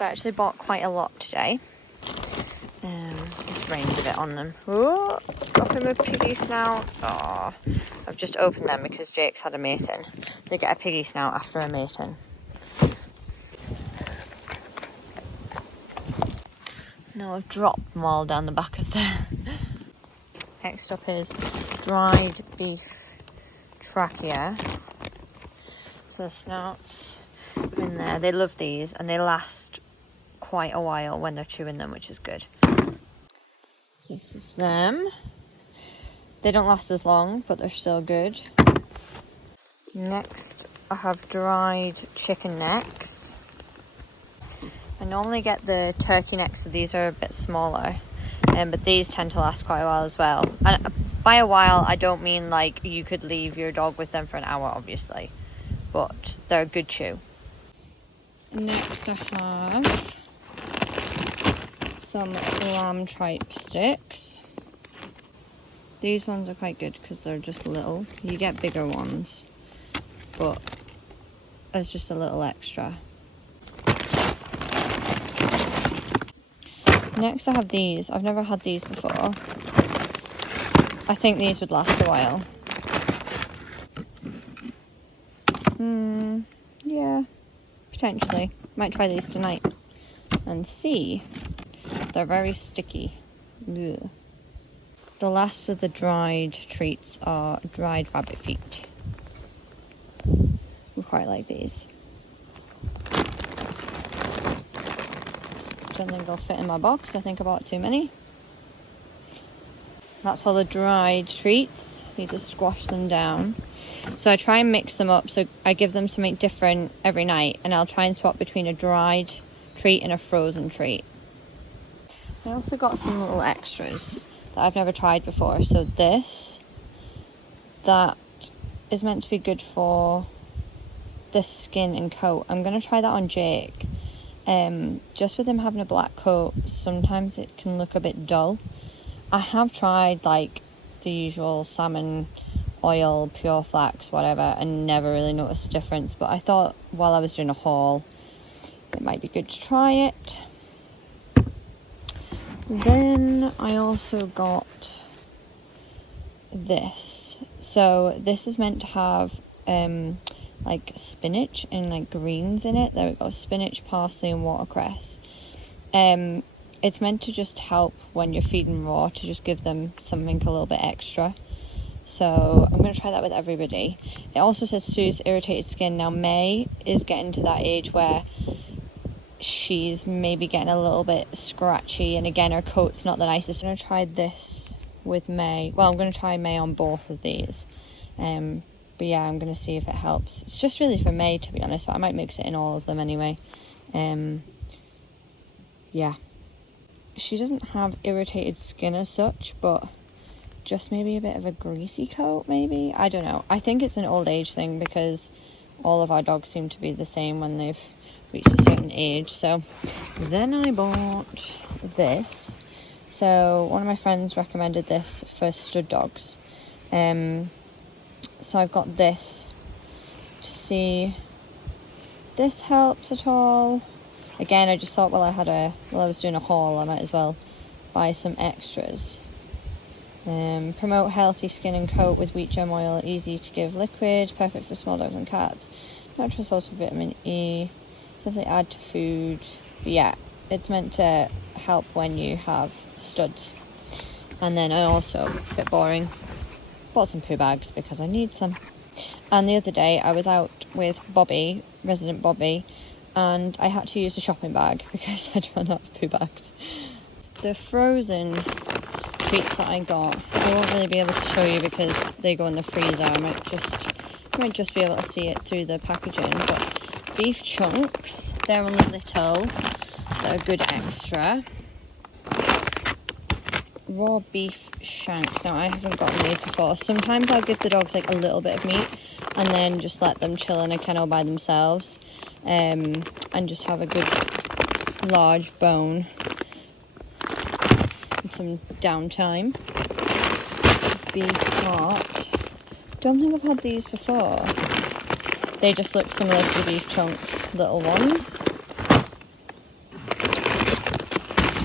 So I actually bought quite a lot today. It's rained a bit on them. Ooh, dropping my piggy snouts. Oh, I've just opened them because Jake's had a mating. They get a piggy snout after a mating. Now I've dropped them all down the back of there. Next up is dried beef trachea. So the snouts in there. They love these and they last quite a while when they're chewing them, which is good. So this is them. They don't last as long, but they're still good. Next, I have dried chicken necks. I normally get the turkey necks, so these are a bit smaller, but these tend to last quite a while as well. And by a while, I don't mean like you could leave your dog with them for an hour, obviously, but they're a good chew. Next, I have some lamb tripe sticks. These ones are quite good because they're just little. You get bigger ones, but it's just a little extra. Next I have these. I've never had these before. I think these would last a while. Yeah, potentially. Might try these tonight and see. They're very sticky. Ugh. The last of the dried treats are dried rabbit feet. We quite like these. Don't think they'll fit in my box. I think I bought too many. That's all the dried treats. Need to squash them down. So I try and mix them up. So I give them something different every night, and I'll try and swap between a dried treat and a frozen treat. I also got some little extras that I've never tried before. So that is meant to be good for the skin and coat. I'm going to try that on Jake. Just with him having a black coat, sometimes it can look a bit dull. I have tried like the usual salmon oil, pure flax, whatever, and never really noticed a difference, but I thought while I was doing a haul it might be good to try it. Then I also got this. So this is meant to have like spinach and like greens in it. There we go, spinach, parsley and watercress. It's meant to just help when you're feeding raw, to just give them something a little bit extra. So I'm going to try that with everybody. It also says soothes irritated skin. Now May is getting to that age where she's maybe getting a little bit scratchy, and again her coat's not the nicest. I'm going to try this with May. Well, I'm going to try May on both of these. But yeah, I'm going to see if it helps. It's just really for May, to be honest, but I might mix it in all of them anyway. Yeah. She doesn't have irritated skin as such, but just maybe a bit of a greasy coat, maybe? I don't know. I think it's an old age thing because all of our dogs seem to be the same when they've reached a certain age. So then I bought this. So one of my friends recommended this for stud dogs. So I've got this to see if this helps at all. Again, I just thought while I was doing a haul, I might as well buy some extras. Promote healthy skin and coat with wheat germ oil, easy to give liquid, perfect for small dogs and cats. Natural source of vitamin E, simply add to food. But yeah, it's meant to help when you have studs. And then I also, a bit boring, bought some poo bags because I need some. And the other day I was out with Bobby, resident Bobby, and I had to use a shopping bag because I'd run out of poo bags. The frozen treats that I got, I won't really be able to show you because they go in the freezer. I might just be able to see it through the packaging. But beef chunks, they're only little, they're a good extra. Raw beef shanks. Now I haven't gotten these before. Sometimes I'll give the dogs like a little bit of meat and then just let them chill in a kennel by themselves, and just have a good large bone and some downtime. Beef heart. Don't think I've had these before. They just look similar to the beef chunks, little ones.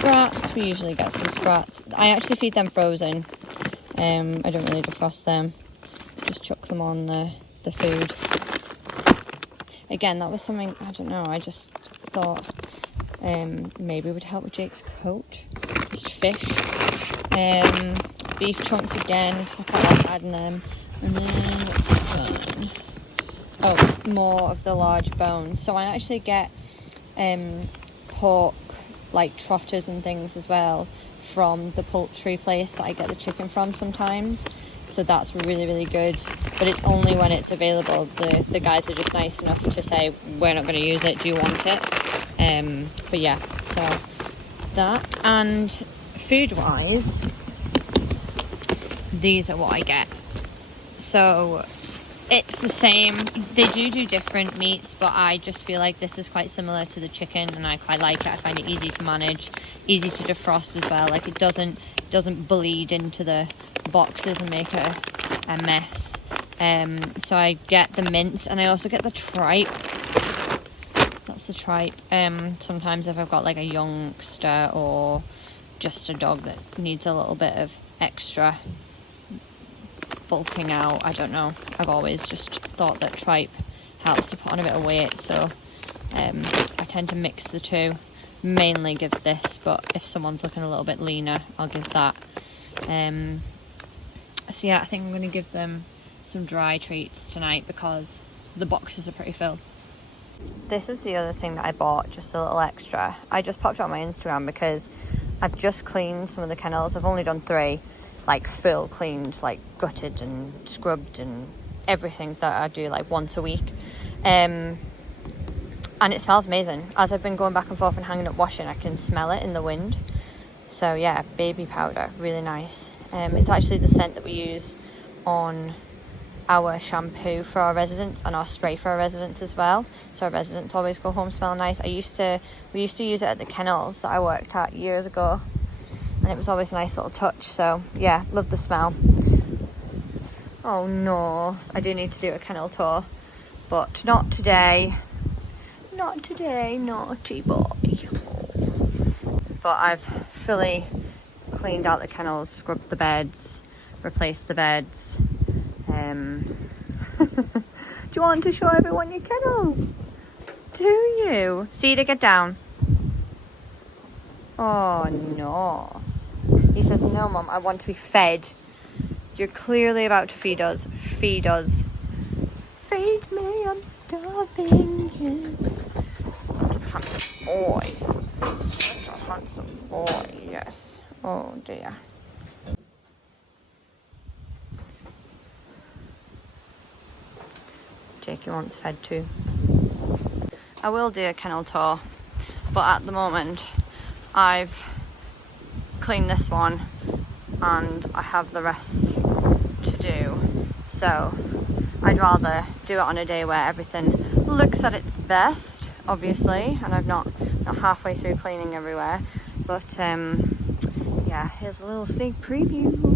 scrats. We usually get some scrats. I actually feed them frozen. I don't really defrost them. Just chuck them on the food. Again, that was something, I don't know, I just thought maybe it would help with Jake's coat. Just fish. Beef chunks again, because I quite like adding them. And then, what's this one? Oh, more of the large bones. So I actually get pork, like trotters and things as well, from the poultry place that I get the chicken from sometimes. So that's really, really good. But it's only when it's available. The guys are just nice enough to say, we're not going to use it, do you want it? But yeah, so that. And food-wise, these are what I get. So it's the same. They do different meats, but I just feel like this is quite similar to the chicken, and I quite like it. I find it easy to manage, easy to defrost as well. Like, it doesn't bleed into the boxes and make a mess. So I get the mince, and I also get the tripe. That's the tripe. Sometimes if I've got like a youngster or just a dog that needs a little bit of extra bulking out, I don't know, I've always just thought that tripe helps to put on a bit of weight, so I tend to mix the two. Mainly give this, but if someone's looking a little bit leaner, I'll give that. So yeah, I think I'm going to give them some dry treats tonight because the boxes are pretty full. This is the other thing that I bought, just a little extra. I just popped it on my Instagram because I've just cleaned some of the kennels. I've only done 3, like full cleaned, like gutted and scrubbed and everything that I do like once a week. And it smells amazing. As I've been going back and forth and hanging up washing, I can smell it in the wind. So yeah, baby powder, really nice. It's actually the scent that we use on our shampoo for our residents and our spray for our residents as well. So our residents always go home smelling nice. We used to use it at the kennels that I worked at years ago, and it was always a nice little touch. So yeah, love the smell. Oh no, I do need to do a kennel tour, but not today. Not today, naughty boy. But I've fully cleaned out the kennels, scrubbed the beds, replaced the beds. Do you want to show everyone your kennel? Do you? See to get down. Oh no. He says, no mum, I want to be fed. You're clearly about to feed us. Feed us. Feed me, I'm starving. Yes. Such a handsome boy. Such a handsome boy, yes. Oh dear. Jakey wants fed too. I will do a kennel tour, but at the moment I've cleaned this one and I have the rest to do. So I'd rather do it on a day where everything looks at its best, obviously, and I'm not halfway through cleaning everywhere. But yeah, here's a little sneak preview.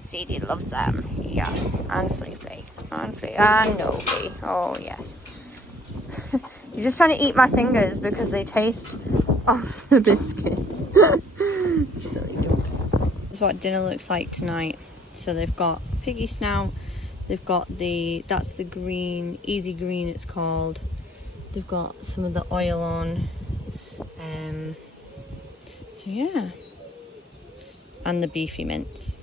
CD loves them, yes, and Fleefy, and Novi, oh yes. You're just trying to eat my fingers because they taste of the biscuits. Silly dogs. This is what dinner looks like tonight. So they've got piggy snout, they've got that's the green, easy green it's called. They've got some of the oil on. So yeah. And the beefy mince.